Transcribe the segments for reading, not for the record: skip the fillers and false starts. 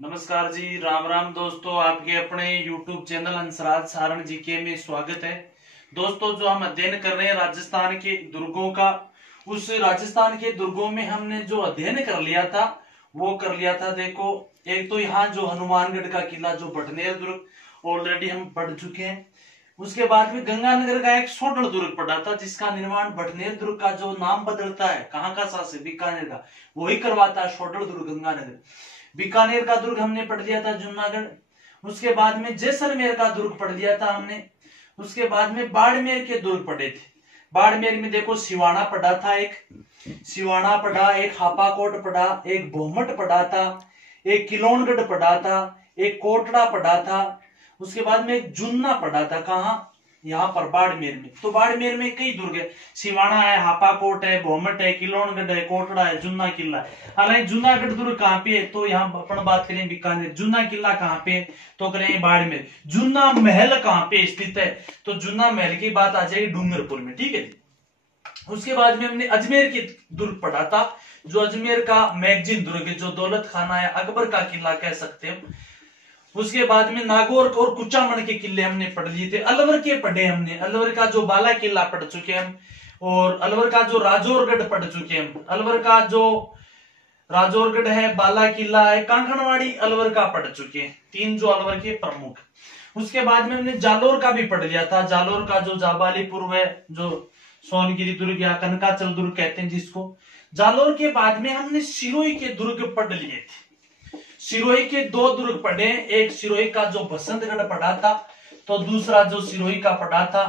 नमस्कार जी, राम राम दोस्तों। आपके अपने YouTube channel Hansraj Saran GK में स्वागत है। दोस्तों, जो हम अध्ययन कर रहे हैं राजस्थान के दुर्गों का, उस राजस्थान के दुर्गों में हमने जो अध्ययन कर लिया था वो कर लिया था। देखो, एक तो यहाँ जो हनुमानगढ़ का किला जो बटनेर दुर्ग ऑलरेडी हम पढ़ चुके हैं। उसके बाद में गंगानगर का एक सोडल दुर्ग पड़ा था जिसका निर्माण बटनेर दुर्ग का जो नाम बदलता है, कहाँ का शासक बीकानेर का, वही करवाता है सोडल दुर्ग गंगानगर। बीकानेर का दुर्ग हमने पढ़ लिया था जूनागढ़। उसके बाद में जैसलमेर का दुर्ग पढ़ लिया था हमने। उसके बाद में बाड़मेर के दुर्ग पढ़े थे। बाड़मेर में देखो सिवाना पढ़ा था, एक सिवाना पढ़ा, एक हापाकोट पढ़ा, एक भोमट पढ़ा था, एक किलोनगढ़ पढ़ा था, एक कोटड़ा पढ़ा था। उसके बाद में एक जुन्ना पढ़ा था, कहाँ, यहाँ पर बाड़मेर में। तो बाड़मेर में कई दुर्ग है, सिवाना है, हापाकोट है, भोमट है, किलोनगढ़ है, कोटड़ा है, जुन्ना किला है। हालांकि जूनागढ़ दुर्ग कहाँ पे है, तो यहाँ अपन बात करें बीकानेर। जुन्ना किला कहाँ पे है, तो करें बाड़मेर। जुन्ना महल कहाँ पे स्थित है, तो जुन्ना महल की बात आ जाएगी डूंगरपुर में, ठीक है। उसके बाद में हमने अजमेर की दुर्ग पढ़ा था, जो अजमेर का मैगजीन दुर्ग है, जो दौलत खाना है, अकबर का किला कह सकते हैं। उसके बाद में नागौर और कुचामन के किले हमने पढ़ लिए थे। अलवर के पढ़े हमने, अलवर का जो बाला किला पढ़ चुके हम, और अलवर का जो राजौरगढ़ पढ़ चुके हम। अलवर का जो राजौरगढ़ है, बाला किला है, कांकड़वाड़ी अलवर का पढ़ चुके हैं, तीन जो अलवर के प्रमुख। उसके बाद में हमने जालोर का भी पढ़ लिया था। जालोर का जो जाबालीपुर है, जो सोनगिरी दुर्ग या कनकाचल दुर्ग कहते हैं जिसको। जालोर के बाद में हमने सिरोही के दुर्ग पढ़ लिए थे। सिरोही के दो दुर्ग पढ़े, एक सिरोही का जो बसंतगढ़ पढ़ा था, तो दूसरा जो सिरोही का पढ़ा था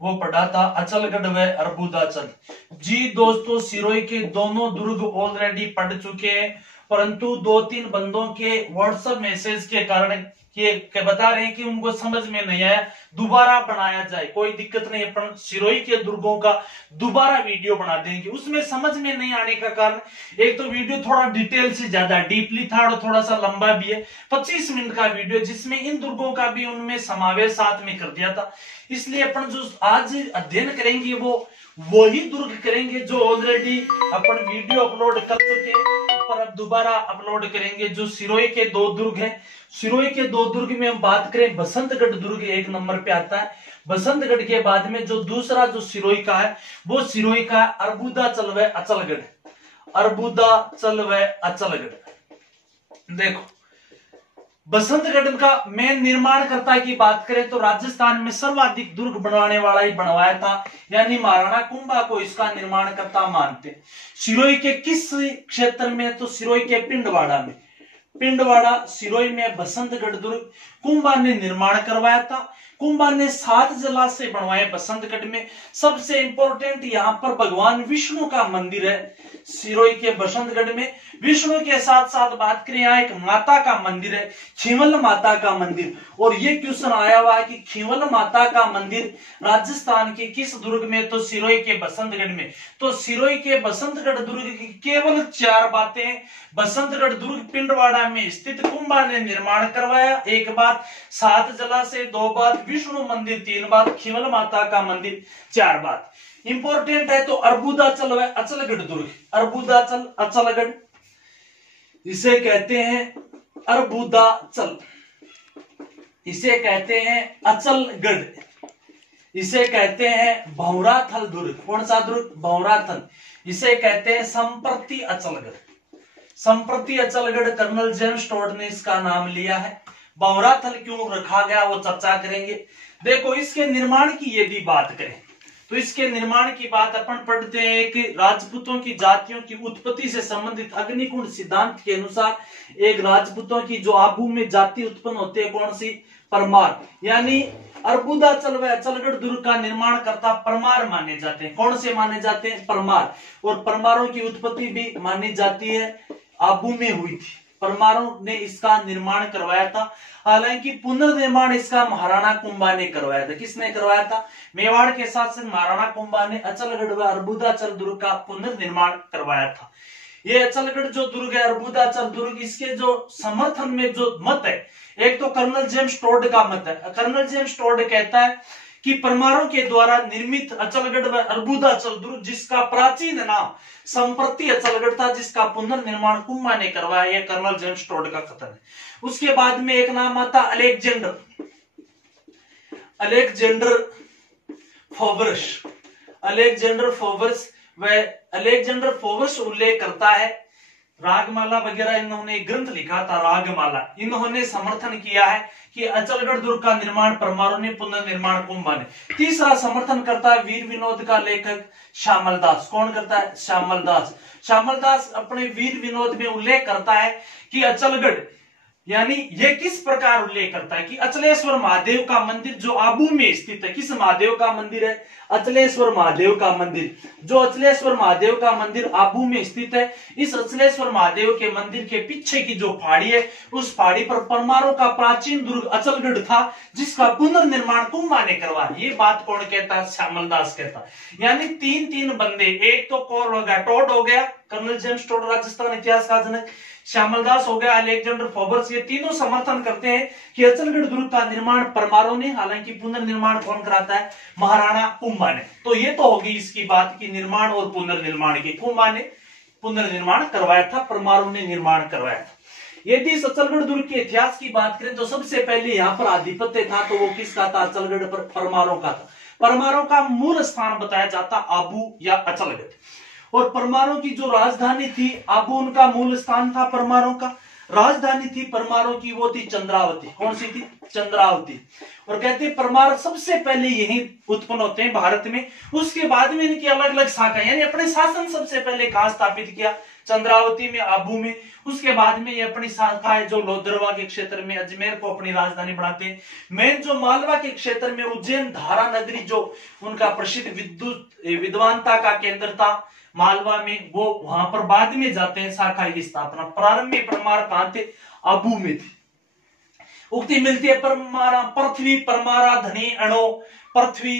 वो पढ़ा था अचलगढ़ व अर्बुदाचल। जी दोस्तों, सिरोही के दोनों दुर्ग ऑलरेडी पढ़ चुके हैं, परंतु दो तीन बंदों के व्हाट्सएप मैसेज के कारण के बता रहे हैं कि उनको समझ में नहीं आया, दोबारा बनाया जाए। कोई दिक्कत नहीं, अपन सिरोही के दुर्गों का दोबारा वीडियो बना देंगे। उसमें समझ में नहीं आने का कारण, एक तो वीडियो थोड़ा डिटेल से ज्यादा डीपली था और थोड़ा सा लंबा भी है। 25 मिनट का वीडियो जिसमें इन दुर्गों का भी उनमें समावेश साथ में कर दिया था। इसलिए अपन जो आज अध्ययन करेंगे वो वही दुर्ग करेंगे जो ऑलरेडी अपन वीडियो अपलोड कर चुके हैं, पर अब दोबारा अपलोड करेंगे। जो सिरोही के दो दुर्ग हैं, सिरोही के दो दुर्ग में हम बात करें, बसंतगढ़ दुर्ग एक नंबर पे आता है। बसंतगढ़ के बाद में जो दूसरा जो सिरोही का है, वो सिरोही का अर्बुदाचल व अचलगढ़। अर्बुदाचल व अचलगढ़। देखो, बसंतगढ़ का मेन निर्माणकर्ता की बात करें तो राजस्थान में सर्वाधिक दुर्ग बनवाने वाला ही बनवाया था, यानी महाराणा कुंभा को इसका निर्माणकर्ता मानते हैं। सिरोही के किस क्षेत्र में, तो सिरोही के पिंडवाड़ा में। पिंडवाड़ा सिरोही में बसंतगढ़ दुर्ग कुंभा ने निर्माण करवाया था। कुंभा ने 7 जलाशय बनवाए बसंतगढ़ में। सबसे इंपॉर्टेंट यहाँ पर भगवान विष्णु का मंदिर है सिरोही के बसंतगढ़ में। विष्णु के साथ साथ बात करें, यहाँ एक माता का मंदिर है, खींवल माता का मंदिर। और ये क्वेश्चन आया हुआ है कि खींवल माता का मंदिर राजस्थान के किस दुर्ग में, तो सिरोही के बसंतगढ़ में। तो सिरोही के बसंतगढ़ दुर्ग की केवल 4 बातें। बसंतगढ़ दुर्ग पिंडवाड़ा में स्थित, कुंभा ने निर्माण करवाया, 1 बात, 7 जलाशय 2 बात, विष्णु मंदिर 3 बात, खींवल माता का मंदिर 4 बात। इंपॉर्टेंट है तो अर्बुदाचल व अचलगढ़ दुर्ग। अर्बुदाचल अचलगढ़ इसे कहते हैं अर्बुदाचल, इसे कहते हैं अचलगढ़, इसे कहते हैं भौराथल दुर्ग। कौन सा दुर्ग, भौराथल। इसे कहते हैं संप्रति अचलगढ़। संप्रति अचलगढ़ कर्नल जेम्स टॉड ने इसका नाम लिया है। भौराथल क्यों रखा गया वो चर्चा करेंगे। देखो, इसके निर्माण की यदि बात करें तो इसके निर्माण की बात अपन पढ़ते हैं। एक राजपूतों की जातियों की उत्पत्ति से संबंधित अग्निकुंड सिद्धांत के अनुसार एक राजपूतों की जो आबू में जाति उत्पन्न होती है, कौन सी, परमार। यानी अर्बुदाचल व अचलगढ़ दुर्ग का निर्माण करता परमार माने जाते हैं। कौन से माने जाते हैं, परमार। और परमारों की उत्पत्ति भी मानी जाती है आबू में हुई थी। परमारों ने इसका निर्माण करवाया था। हालांकि पुनर्निर्माण इसका महाराणा कुंभा ने करवाया था। किसने करवाया था, मेवाड़ के शासक महाराणा कुंभा ने अचलगढ़ व अर्बुदाचल दुर्ग का पुनर्निर्माण करवाया था। ये अचलगढ़ जो दुर्ग है, अर्बुदाचल दुर्ग, इसके जो समर्थन में जो मत है, एक तो कर्नल जेम्स टॉड का मत है। कर्नल जेम्स टॉड कहता है कि परमारों के द्वारा निर्मित अचलगढ़ व अर्बुदाचल दुर्ग, जिसका प्राचीन नाम संप्रति अचलगढ़ था, जिसका पुनर्निर्माण कुंभा ने करवाया। यह कर्नल जेम्स टोड का कथन है। उसके बाद में एक नाम आता अलेक्जेंडर फोवर्स। अलेक्जेंडर फोवर्स उल्लेख करता है, रागमाला वगैरह इन्होंने ग्रंथ लिखा था, रागमाला। इन्होंने समर्थन किया है कि अचलगढ़ दुर्ग का निर्माण परमारों ने, पुनर्निर्माण कुंभा ने। तीसरा समर्थन करता है वीर विनोद का लेखक श्यामल दास। कौन करता है? श्यामल दास अपने वीर विनोद में उल्लेख करता है कि अचलगढ़, यानी ये किस प्रकार उल्लेख करता है कि अचलेश्वर महादेव का मंदिर जो आबू में स्थित है। किस महादेव का मंदिर है? अचलेश्वर महादेव का मंदिर। जो अचलेश्वर महादेव का मंदिर आबू में स्थित है, इस अचलेश्वर महादेव के मंदिर के पीछे की जो पहाड़ी है, उस पहाड़ी पर परमारों का प्राचीन दुर्ग अचलगढ़ था, जिसका पुनर्निर्माण कुंभा ने करवाया। ये बात कौन कहता है? श्यामल दास कहता है। यानी तीन बंदे, एक तो कौन हो गया? टोड हो गया, कर्नल जेम्स टोड राजस्थान इतिहास का जनक, श्यामल दास हो गया, अलेक्जेंडर फोवर्स, ये तीनों समर्थन करते हैं कि अचलगढ़ दुर्ग का निर्माण परमारों ने, हालांकि पुनर्निर्माण कौन कराता है? महाराणा कुंभा ने। तो ये तो होगी इसकी बात की निर्माण और पुनर्निर्माण की। कुंभा ने पुनर्निर्माण करवाया था, परमारों ने निर्माण करवाया था। यदि इस अचलगढ़ दुर्ग के इतिहास की बात करें तो सबसे पहले यहाँ पर आधिपत्य था तो वो किसका था? अचलगढ़ पर परमारों का था। परमारों का मूल स्थान बताया जाता आबू या अचलगढ़, और परमारों की जो राजधानी थी आबू, उनका मूल स्थान था। परमारों का राजधानी थी परमारों की, वो थी चंद्रावती। कौन सी थी? चंद्रावती। और कहते हैं परमार सबसे पहले यही उत्पन्न होते हैं भारत में। उसके बाद में इनकी अलग अलग शाखा, यानी अपने शासन सबसे पहले कहां स्थापित किया? चंद्रावती में, आबू में। उसके बाद में ये अपनी शाखाएं जो लोहदरवा के क्षेत्र में, अजमेर को अपनी राजधानी बनाते हैं। मेन जो मालवा के क्षेत्र में उज्जैन धारा नगरी, जो उनका प्रसिद्ध विद्वानता का केंद्र था मालवा में, वो वहां पर बाद में जाते हैं शाखा की स्थापना। प्रारंभ में परमार कहां थे? आबू में थे। उक्ति मिलती है परमारा पृथ्वी परमारा धनी अणो, पृथ्वी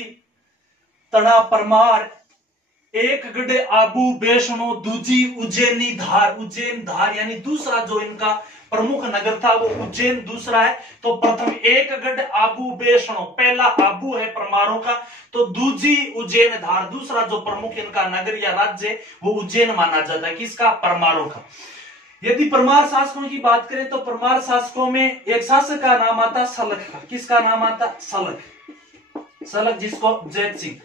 तड़ा परमार, एक गढ़ आबू बेसणो, दूजी उज्जैनी धार। उज्जैन धार यानी दूसरा जो इनका प्रमुख नगर था वो उज्जैन दूसरा है। तो प्रथम एक गढ़ आबू बेसणो, पहला आबू है परमारों का, तो दूजी उज्जैन धार, दूसरा जो प्रमुख इनका नगर या राज्य वो उज्जैन माना जाता है। किसका? परमारों का। यदि परमार शासकों की बात करें तो परमार शासकों में एक शासक का नाम आता सलख का। किसका नाम आता? सलख, जिसको जैत सिंह।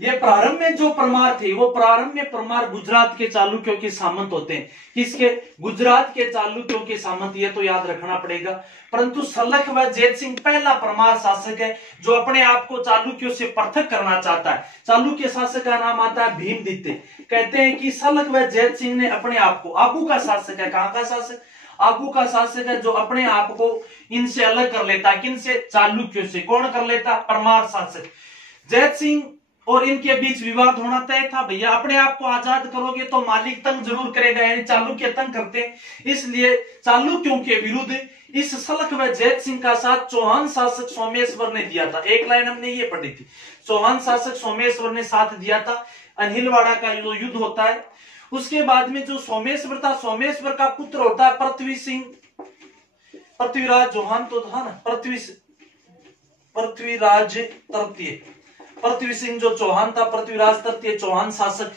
ये प्रारंभ में जो परमार थे, वो प्रारंभ में परमार गुजरात के चालुक्यों के सामंत होते हैं। किसके? गुजरात के चालुक्यों के सामंत, ये तो याद रखना पड़ेगा। परंतु सलख व जैत सिंह पहला परमार शासक है जो अपने आप को चालुक्यों से पृथक करना चाहता है। चालुक्य शासक का नाम आता है भीमदित्य। कहते हैं कि सलख व जैत सिंह ने अपने आप को, आबू का शासक है, कहां का शासक? आबू का शासक है, जो अपने आप को इनसे अलग कर लेता है। किनसे? चालुक्यों से। कौन कर लेता? परमार शासक। जैत सिंह और इनके बीच विवाद होना तय था। भैया अपने आप को आजाद करोगे तो मालिक तंग जरूर करेगा, यानी चालुक्य तंग करते हैं। इसलिए चालुक्यों के विरुद्ध इस सलख व जैत सिंह का साथ चौहान शासक सोमेश्वर ने दिया था। एक लाइन हमने ये पढ़ी थी, चौहान शासक सोमेश्वर ने साथ दिया था। अनहिलवाड़ा का जो युद्ध होता है, उसके बाद में जो सोमेश्वर था, सोमेश्वर का पुत्र होता है पृथ्वी सिंह, पृथ्वीराज चौहान तो था ना, पृथ्वीराज तृतीय, पृथ्वी सिंह जो चौहान था, पृथ्वीराज तृतीय चौहान शासक,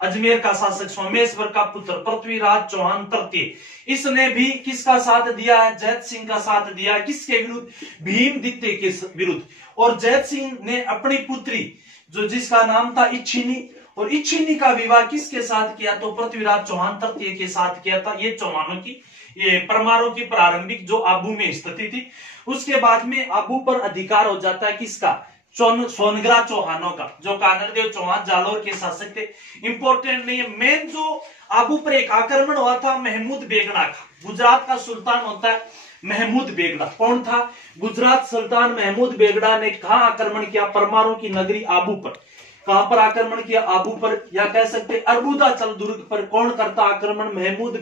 अजमेर का शासक, सोमेश्वर का पुत्र पृथ्वीराज चौहान तृतीय। इसने भी किसका साथ दिया है? जैत सिंह का साथ दिया है। किसके विरुद्ध? भीमदित्य के विरुद्ध। और जैत सिंह ने अपनी पुत्री जो जिसका नाम था इच्छिनी, और इच्छिनी का विवाह किसके साथ किया? तो पृथ्वीराज चौहान तृतीय के साथ किया था। ये चौहानों की, ये परमारों की प्रारंभिक जो आबू में स्थिति थी। उसके बाद में आबू पर अधिकार हो जाता है किसका? सोनग्रा चौहानों का, जो कानरदेव चौहान जालौर के शासक थे। इंपॉर्टेंट नहीं है। मेन जो आबू पर एक आक्रमण हुआ था महमूद बेगड़ा का। गुजरात का सुल्तान होता है महमूद बेगड़ा। कौन था? गुजरात सुल्तान महमूद बेगड़ा ने कहां आक्रमण किया? परमारों की नगरी आबू पर। कहां पर आक्रमण किया? आबू पर, या कह सकते अर्बुदाचल दुर्ग पर। कौन करता आक्रमण? महमूद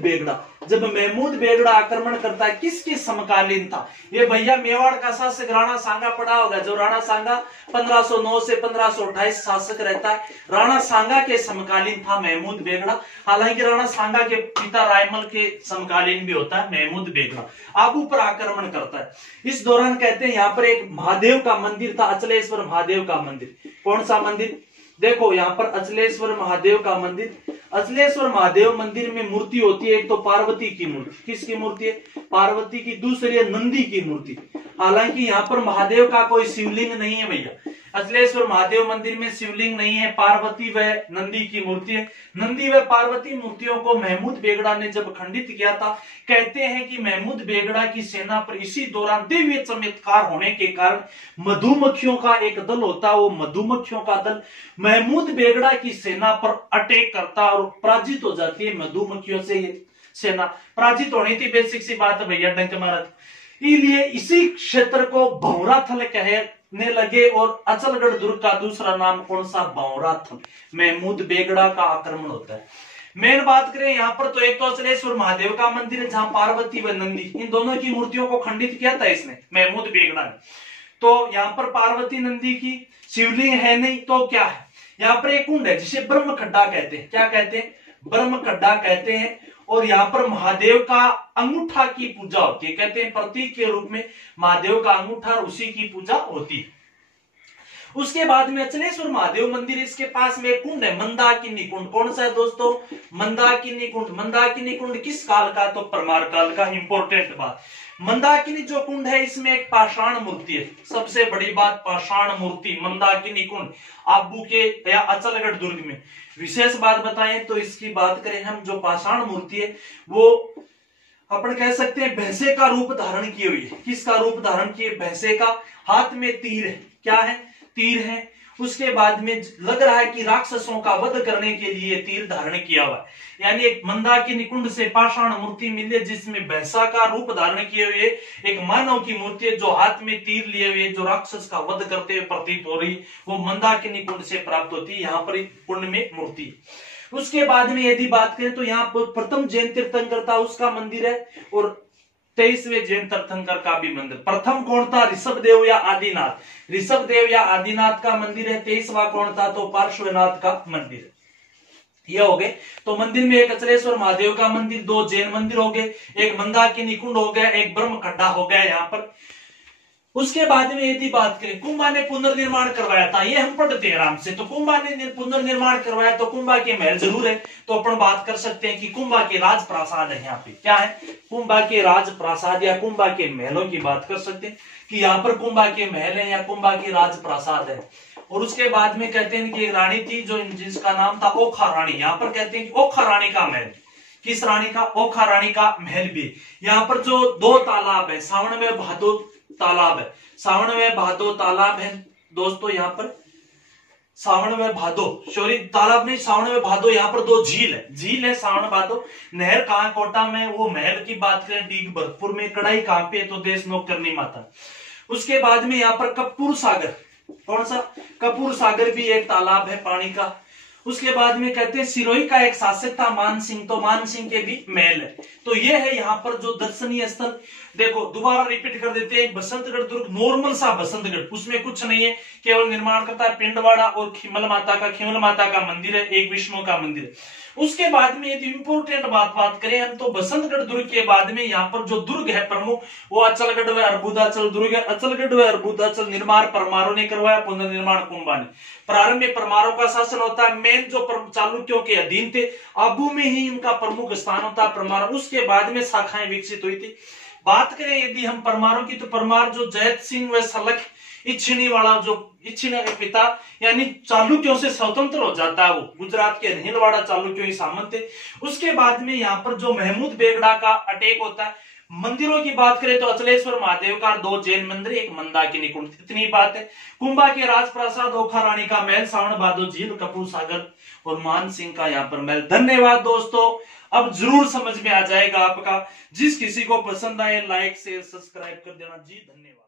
बेगड़ा। जब महमूद बेगड़ा आक्रमण करता है किसके समकालीन था? ये भैया मेवाड़ का शासक राणा सांगा पड़ा होगा, जो राणा सांगा 1509 से 1528 शासक रहता है। राणा सांगा के समकालीन था महमूद बेगड़ा। हालांकि राणा सांगा के पिता रायमल के समकालीन भी होता है महमूद बेगड़ा। आबू पर आक्रमण करता है। इस दौरान कहते हैं यहाँ पर एक महादेव का मंदिर था, अचलेश्वर महादेव का मंदिर। कौन सा मंदिर? देखो यहाँ पर अचलेश्वर महादेव का मंदिर। अचलेश्वर महादेव मंदिर में मूर्ति होती है, एक तो पार्वती की मूर्ति। किसकी मूर्ति है? पार्वती की। दूसरी है नंदी की मूर्ति। हालांकि यहाँ पर महादेव का कोई शिवलिंग नहीं है भैया। अचलेश्वर महादेव मंदिर में शिवलिंग नहीं है, पार्वती व नंदी की मूर्ति है। नंदी व पार्वती मूर्तियों को महमूद बेगड़ा ने जब खंडित किया था, कहते हैं कि महमूद बेगड़ा की सेना पर इसी दौरान दिव्य चमत्कार होने के कारण मधुमक्खियों का एक दल होता, वो मधुमक्खियों का दल महमूद बेगड़ा की सेना पर अटैक करता और पराजित हो जाती है। मधुमक्खियों से ये सेना पराजित होनी थी, बेसिक सी बात है भैया, डंक मारा। इसलिए इसी क्षेत्र को भौराथल कहने लगे और अचलगढ़ दुर्ग का दूसरा नाम कौन सा? भौराथल। महमूद बेगड़ा का आक्रमण होता है। मेन बात करें यहाँ पर तो एक तो अचलेश्वर महादेव का मंदिर है जहां पार्वती व नंदी, इन दोनों की मूर्तियों को खंडित किया था इसने महमूद बेगड़ा ने। तो यहाँ पर पार्वती नंदी की शिवलिंग है नहीं, तो क्या है? यहाँ पर एक कुंड है जिसे ब्रह्म खड्डा कहते हैं। क्या कहते हैं? ब्रह्म खड्डा कहते हैं। और यहाँ पर महादेव का अंगूठा की पूजा होती है। कहते हैं प्रतीक के रूप में महादेव का अंगूठा और उसी की पूजा होती है। उसके बाद में अचलेश्वर महादेव मंदिर, इसके पास में एक कुंड है मंदाकिनी कुंड। कौन सा है दोस्तों? मंदाकिनी कुंड। मंदाकिनी कुंड किस काल का? तो परमार काल का। इंपॉर्टेंट बात, मंदाकिनी जो कुंड है इसमें एक पाषाण मूर्ति है। सबसे बड़ी बात, पाषाण मूर्ति मंदाकिनी कुंड आबू के या अचलगढ़ दुर्ग में। विशेष बात बताएं तो इसकी बात करें हम, जो पाषाण मूर्ति है वो अपन कह सकते हैं भैंसे का रूप धारण किए हुई है। किसका रूप धारण किए? भैंसे का। हाथ में तीर है। क्या है? तीर है। उसके बाद में लग रहा है कि राक्षसों का वध करने के लिए तीर धारण किया हुआ है। यानी एक मंदाकिनी कुंड से पाषाण मूर्ति मिली जिसमें भैंसा का रूप धारण किए हुए एक मानव की मूर्ति है जो हाथ में तीर लिए हुए जो राक्षस का वध करते हुए प्रतीत हो रही, वो मंदाकिनी कुंड से प्राप्त होती है। यहाँ पर कुंड में मूर्ति। उसके बाद में यदि बात करें तो यहाँ पर प्रथम जैन तीर्थंकर था, उसका मंदिर है। और 23वें जैन तीर्थंकर का भी मंदिर। प्रथम कौन था? ऋषभदेव या आदिनाथ। ऋषभदेव या आदिनाथ का मंदिर है। 23वां कौन था? तो पार्श्वनाथ का मंदिर। ये हो गए। तो मंदिर में एक अचलेश्वर महादेव का मंदिर, 2 जैन मंदिर हो गए, एक मंदाकिनी कुंड हो गया, एक ब्रह्म खड्डा हो गया यहाँ पर। उसके बाद में यदि बात करें, कुंभा ने पुनर्निर्माण करवाया था, ये हम पढ़ते हैं आराम से। तो कुंभा ने पुनर्निर्माण करवाया, तो कुंभा के महल जरूर है। तो अपन बात कर सकते हैं कि कुंभा के राज प्रासाद है। यहाँ पे क्या है? कुंभा के राज प्रासाद या कुंभा के महलों की बात कर सकते हैं कि यहाँ पर कुंभा के महल है या कुंभा के राज प्रासाद है। और उसके बाद में कहते हैं कि एक रानी थी जो जिसका नाम था ओखा रानी। यहाँ पर कहते हैं कि ओखा रानी का महल। किस रानी का? ओखा रानी का महल भी। यहाँ पर जो 2 तालाब है, सावन में भादो तालाब है, सावन में भादो तालाब है दोस्तों। यहाँ पर सावन में भादो, सॉरी तालाब नहीं, सावन में भादो, यहाँ पर 2 झील है। झील है सावन भादो। नहर कहाँ? कोटा में। वो महल की बात करें डीग भरतपुर में। कढ़ाई कहाँ पे? तो देश नोक करनी माता। उसके बाद में यहाँ पर कपूर सागर। कौन सा? कपूर सागर भी एक तालाब है पानी का। उसके बाद में कहते हैं सिरोही का एक शासक था मान सिंह, तो मान सिंह के भी महल है। तो ये है यहाँ पर जो दर्शनीय स्थल। देखो दोबारा रिपीट कर देते हैं, बसंतगढ़ दुर्ग नॉर्मल सा बसंतगढ़, उसमें कुछ नहीं है, केवल निर्माण करता है पिंडवाड़ा और खिमल माता का मंदिर है, एक विष्णु का मंदिर है। उसके बाद में यदि इंपोर्टेंट बात करें हम तो बसंतगढ़ दुर्ग के बाद में यहाँ पर जो दुर्ग है प्रमुख वो अचलगढ़ व अर्बुदाचल दुर्ग है। अचलगढ़ व अर्बुदाचल निर्माण परमारों ने करवाया, पुनर्निर्माण कुंभा ने। प्रारंभ में परमारों का शासन होता है, मेन जो चालुक्यों के अधीन थे, आबू में ही इनका प्रमुख स्थान होता है परमार। उसके बाद में शाखाएं विकसित हुई थी। बात करें यदि हम परमारों की तो परमार जो जैत सिंह व सलख इच्छिणी वाला जो इच्छिणी के पिता यानी चालुक्यों से स्वतंत्र हो जाता है, वो गुजरात के नीलवाड़ा चालुक्यों ही सामंत थे। उसके बाद में यहाँ पर जो महमूद बेगड़ा का अटैक होता है। मंदिरों की बात करें तो अचलेश्वर महादेव का 2 जैन मंदिर, एक मंदाकिनी कुंड, इतनी बात है। कुंभा के राजप्रासाद, ओखा रानी का महल, सावन भादो झील, कपूर सागर और मान सिंह का यहाँ पर महल। धन्यवाद दोस्तों, अब जरूर समझ में आ जाएगा आपका। जिस किसी को पसंद आए लाइक शेयर सब्सक्राइब कर देना जी। धन्यवाद।